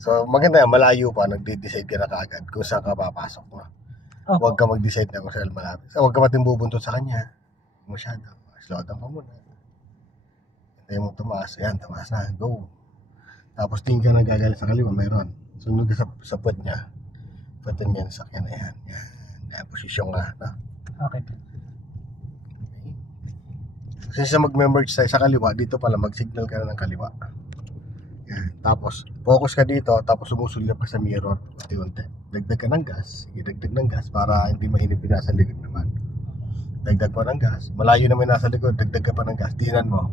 So, maganda yan, malayo pa, nagde-decide ka na kaagad kung saan ka papasok. No? Huwag ka mag-decide na kung saan malapit. So, huwag ka pating bubuntot sa kanya. Masyado. Slow down ka muna. Hintayin mo tumaas. Ayan, tumaas na. Go. Tapos tingin ka na gagaling sa kaliwa, mayroon. Sunod ka sa puwet niya. Puwetan niya sa sakyan. Ayan. Ayan, posisyon ka. No? Okay. Kasi sa mag-merge tayo sa kaliwa, dito pala mag-signal ka na ng kaliwa. Yan. Tapos, focus ka dito, tapos sumusulap ka sa mirror. Unti-unti. Dagdag ka ng gas. Sige, dagdag ng gas para hindi mainip yung nasa likod naman. Dagdag pa ng gas. Malayo naman nasa likod, dagdag ka pa ng gas. Tingnan mo.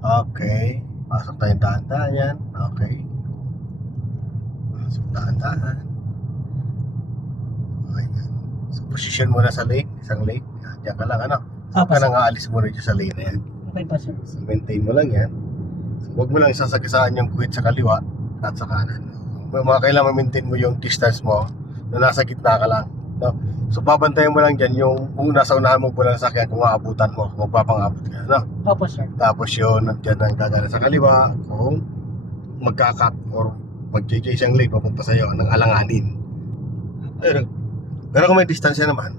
Okay. Pasok tayong dahan-dahan yan. Okay. Pasok dahan-dahan. Okay. So, position mo na sa lane. Isang lane. Diyan ka lang, ano? So, ka nang aalis mo rin sa lane na yan. Okay pa sir. So, maintain mo lang yan. So, huwag mo lang isasagasaan yung quit sa kaliwa at sa kanan. Mga kailangan ma-maintain mo yung distance mo na nasa gitna ka lang. No? So, babantayan mo lang dyan yung kung nasa unahan mo po lang sa sakyan, kung aabutan mo, kung magpapangabot ka. No? Opo sir. Tapos yun, nandiyan ang gagana sa kaliwa, kung magkakat or mag-JJ siyang lane, papunta sa'yo, ng alanganin. Pero kung may distansya naman,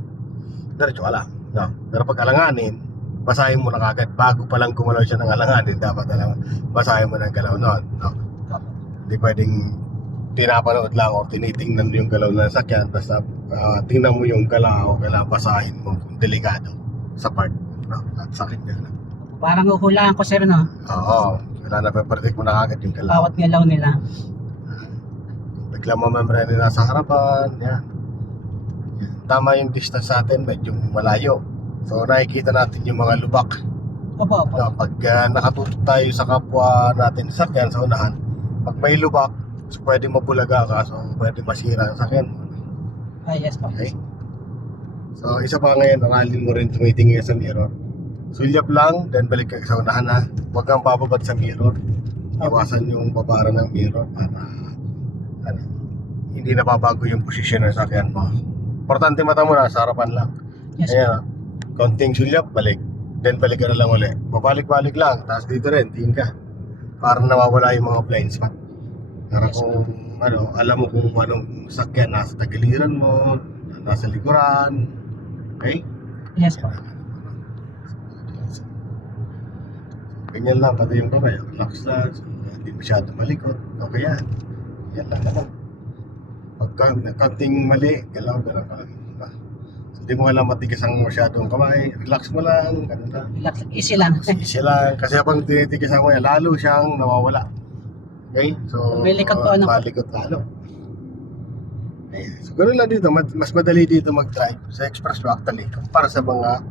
diretso ka lang. No? Pero pag alanganin, basahin mo na kagad. Bago pa lang gumalaw siya ng alanganin, dapat alam, basahin mo na ang galaw nun. No? Hindi pwedeng pinapanood lang o tinitingnan mo yung galaw ng sakyan, basta tingnan mo yung galaw, kailangan basahin mo kung delikado sa part. No? At sakit ka na. Parang uhulaan ko sir no? Oo, kailangan na predict mo na kagad yung galaw. Bawat galaw nila. Bigla mo membrane na nasa harapan, yan. Tama yung distance sa atin, medyo malayo. So nakikita natin yung mga lubak. Opo. No, pag nakatutok tayo sa kapwa natin sa sakyan sa unahan, pag may lubak, so pwede mabulaga ka, so pwede masira ang sakyan. Yes po. Okay? So isa pa ngayon, aralin mo rin tumitingin sa mirror. Sulyap lang, then balik ka sa unahan na. Huwag kang bababad sa mirror. Iwasan yung babara ng mirror para hindi nababago yung posisyon ng sakyan mo. Importante mata mo na, sa harapan lang. Yes. Ayan, konting sulyap, balik. Then balik ka na lang ulit. Babalik-balik lang, tapos dito rin, tingin ka. Para nawawala yung mga blind spot. Para kung alam mo kung anong sakyan nasa tagiliran mo, nasa likuran. Okay? Yes po. Ganyan lang, pati yung kamay. Relax lang, hindi masyado malikot. Okay yan. Yan lang naman. Pagka konting mali, galaw ka lang. So, hindi mo alam matigas ang masyadong kamay. Relax mo lang, ganun lang. Relax, easy lang. Easy lang. Kasi habang tinitigasan mo yan, lalo siyang nawawala. Okay? So, May likod pa, ano? malikot lalo. Okay. So, ganoon lang dito. Mas madali dito mag-drive sa expressway actually. Para sa mga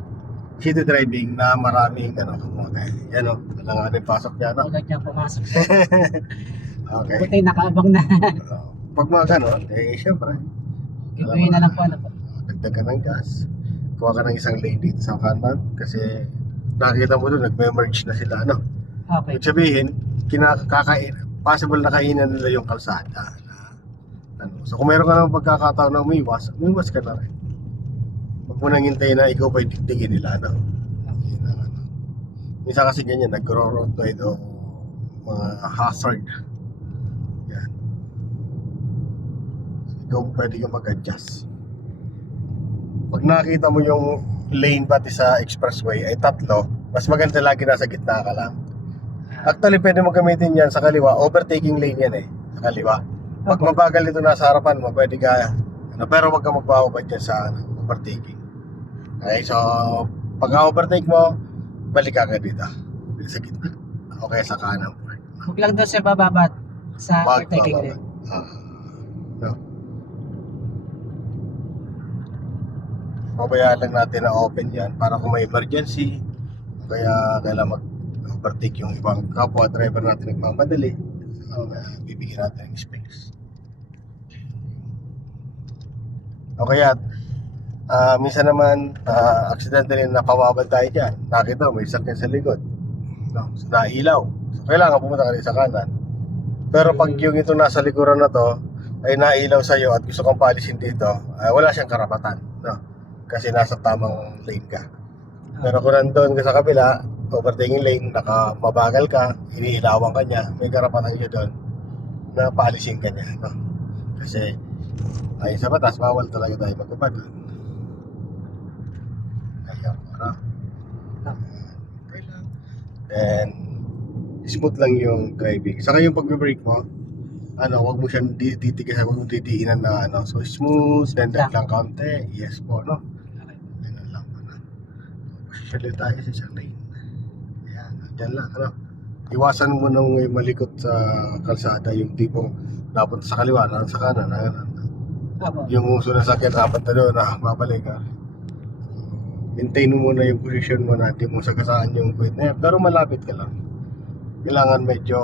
city driving na maraming kamote. Yan o. Alanganin pasok niya. No? Tulad niya pumasok. Okay. Buti nakaabang na. Pag mga ganon, syempre. Gagawin na lang po ano po. Dagdag ka ng gas. Kuha ka ng isang lane dito sa kanan. Kasi nakikita mo doon, nag-merge na sila. Ano? Okay. Ibig sabihin, possible na kainan nila yung kalsada. So kung meron ka ng pagkakataon na umiwas ka na rin. Huwag mo nang hintayin na ikaw pa'y digdigin nila. Ano? Minsan kasi ganyan, nag-road ride o mga hazard. Yan. So, ikaw pwede kang mag-adjust. Pag nakita mo yung lane pati sa expressway ay tatlo, mas maganda lagi nasa gitna ka lang. Actually, pwede mo gamitin yan sa kaliwa. Overtaking lane yan sa kaliwa. Pag mabagal ito nasa harapan mo, pwede ka, pero wag ka magbababad dyan sa overtaking. Okay, so, pag overtake mo, balik ka dito. Sa gitna. Okay, sa kanan. Huwag lang doon sa bababat sa Wag overtaking bababa. din. No? Pabayaan lang natin na open yan para kung may emergency, kaya kailangan mag-overtake yung ibang kapwa driver natin nagmamadali. So, bibigyan natin ng space. Okay, at minsan naman accidentally napawabad tayo dyan. Nakita may sakyan sa likod, no? So nailaw, so kailangan pumunta ka rin sa kanan. Pero pag yung ito nasa likuran na to ay nailaw sa'yo at gusto kang paalisin dito, wala siyang karapatan, no? Kasi nasa tamang lane ka. Pero kung nandun ka sa kabila, overtaking lane, mabagal ka, iniilawan ka niya, may karapatan niya doon na paalisin ka niya, no? Kasi ay sa batas, bawal talaga tayo magkabad. Ayan, para. Okay lang. Then, smooth lang yung driving. Saka yung pag-brake mo, wag mo siyang titigasan, wag mo titiinan na so smooth, then lang kaunti. Yes po, no? Ganun lang po na. Position ulit tayo sa isang lane. Ayan, dyan lang, Iwasan mo nang malikot sa kalsada, yung tipong dapat sa kaliwa, sa kanan, Opo. yung uso na sakyan, dapat na doon, babalik ka. Maintain mo muna yung position mo, natin mo sagasaan yung point na yan. Pero malapit ka lang. Kailangan medyo,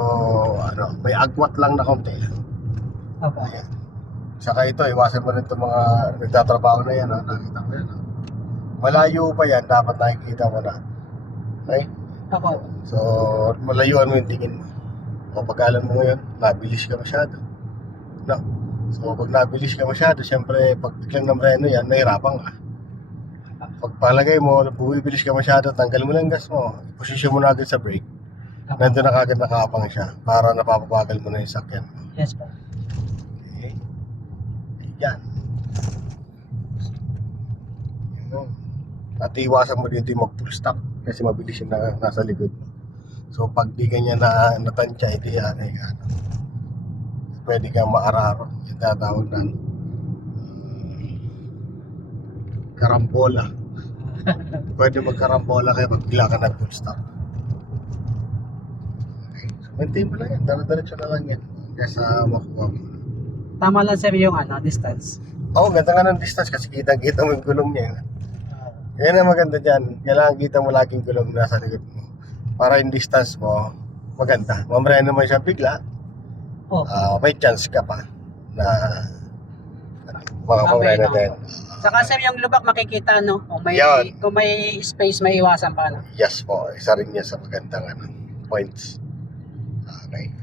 may agwat lang na konti. Opo. Ayan. Saka ito, iwasan mo rin itong mga nagtatrabaho na yan, nakita ko yan. Malayo pa yan, dapat nakikita mo na. Okay? Opo. So, malayuan mo yung tingin mo. O pag-alam mo ngayon, nabilis ka masyado. No? So, pag nabilis ka masyado, syempre, pag biglang namreno yan, nahirapan ka. Pag palagay mo, bumibilis ka masyado, tanggal mo lang gas mo, posisyon mo na agad sa brake, Opo. nandun na kagad nakapang siya, para napapabagal mo na yung sakyan mo. Yes po. Okay? Yan. Yun. At iwasan mo dito yung mag-full stop, kasi mabilis yung nasa likod mo. So, pag di ganyan natansya, ito yan, pwede kang maararo. Yung tatawag ng karambola. Pwede magkarambola kaya pag bigla ka nag-full stop. Okay. So, maintain mo lang yan. Dala-diretso na lang yan. Kesa makuha mo. Tama lang sir yung distance. Oo, ganda nga ng distance kasi kitang-kita mo yung gulong niya. Yan ang maganda dyan. Kailangan kita mo laging gulong nasa likod mo. Para yung distance mo, maganda. Mamaya naman siya bigla. Oh. May chance ka pa na makakamaya na din. Saka sir yung lubak makikita kung may Yan. kung may space may iwasan pa Yes po, isa rin niya sa magandang points. Okay.